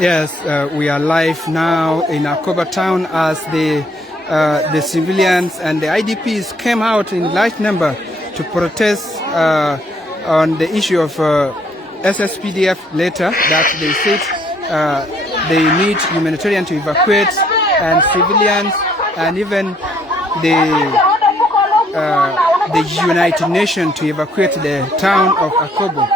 Yes, we are live now in AKOBO town as the civilians and the IDPs came out in large number to protest on the issue of SSPDF letter that they said they need humanitarian to evacuate, and civilians and even the United Nations to evacuate the town of AKOBO.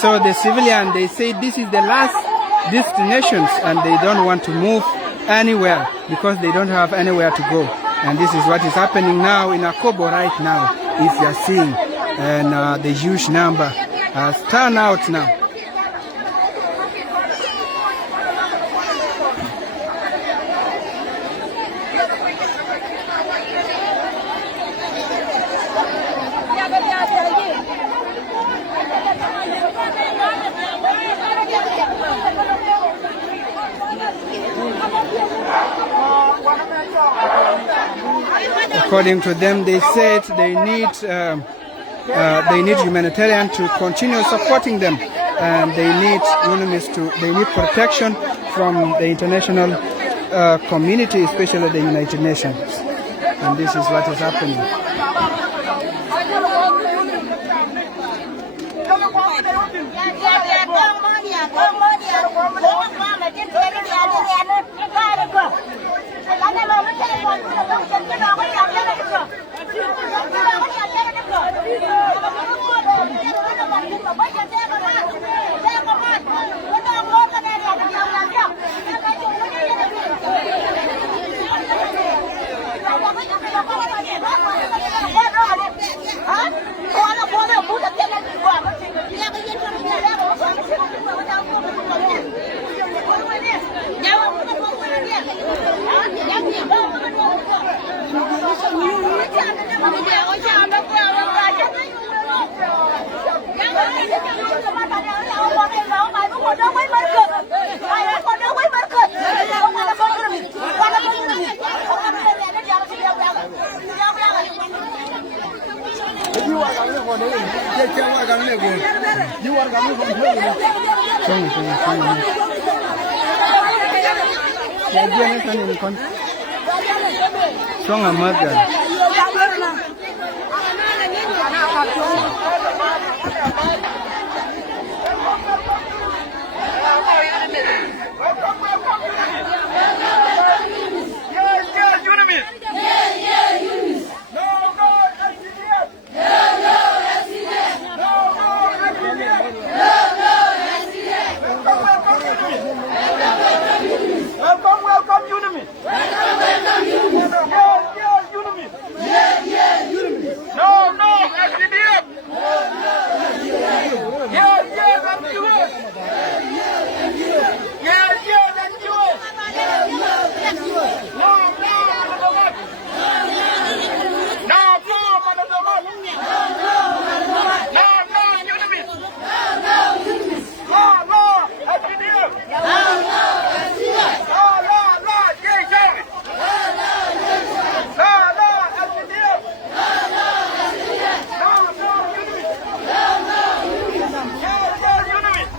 So the civilian, they say this is the last destinations and they don't want to move anywhere because they don't have anywhere to go. And this is what is happening now in AKOBO right now, if you are seeing. And the huge number has turned out now. According to them, they said they need humanitarian to continue supporting them, and they need protection from the international community, especially the United Nations. And this is what is happening.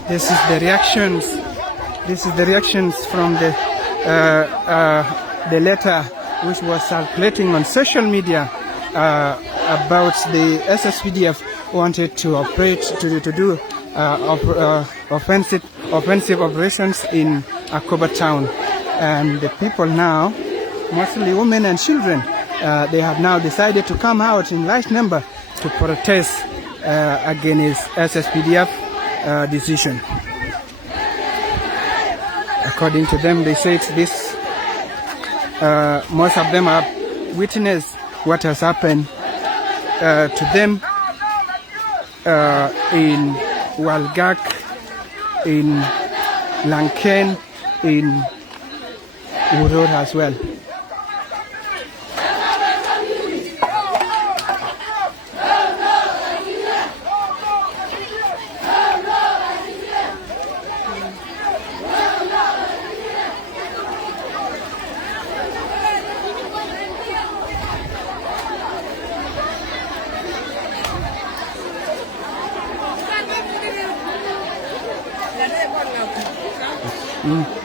This is the reactions. This is the reactions from the letter which was circulating on social media about the SSPDF wanted to operate to do offensive operations in AKOBO town, and the people now, mostly women and children, they have now decided to come out in large number to protest against SSPDF decision. According to them, they said this, most of them have witnessed what has happened to them in Walgak, in Lanken, in Urod as well. Mm.